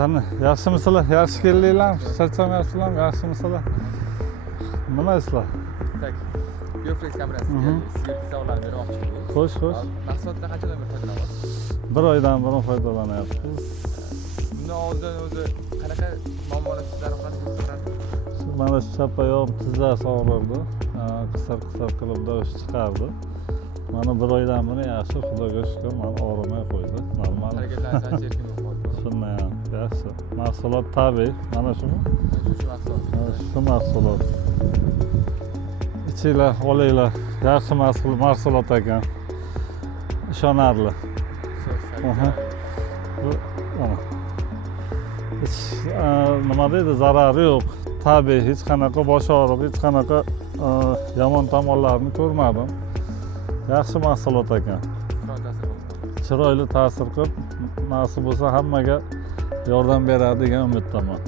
Qani, yaxshimisizlar? Yaxshi keldinglar? Charchamayapsizlarmi? Yaxshimisizlar? Nima islar? Tak. Bioflex kamerasiga sizga savollarni bermoqchi edik. Xo'sh. Mahsulotdan qanchadan beri foydalanasiz? Bir oydan beri foydalanyapmiz. Bundan oldin o'zi qanaqa muammolar sizlar bilan ko'rsatadi? Mana shu chapayoq tizzasi og'rirdi. Qisir qilib dosh chiqardi. Mana bir oydan beri yaxshi, Xudoga shukr, mana og'rimay qo'ydi. Normal. Harakatlanish ancha erkin bo'lib qoldi. Shunday ham yaxshi. Mahsulot tabiiy. Mana shumi? Shu mahsulot. Shu mahsulot. Ichinglar, olinglar. Yaxshi mahsulot ekan. Ishonarli. Nima deydi, zarari yo'q. Tabiiy, hech qanaqa bosh og'riq, hech qanaqa yomon tomonlarini ko'rmadim. Yaxshi mahsulot ekan. Chiroyli ta'sir qilib, nasib bo'lsa hammaga yordam beradi degan umiddaman.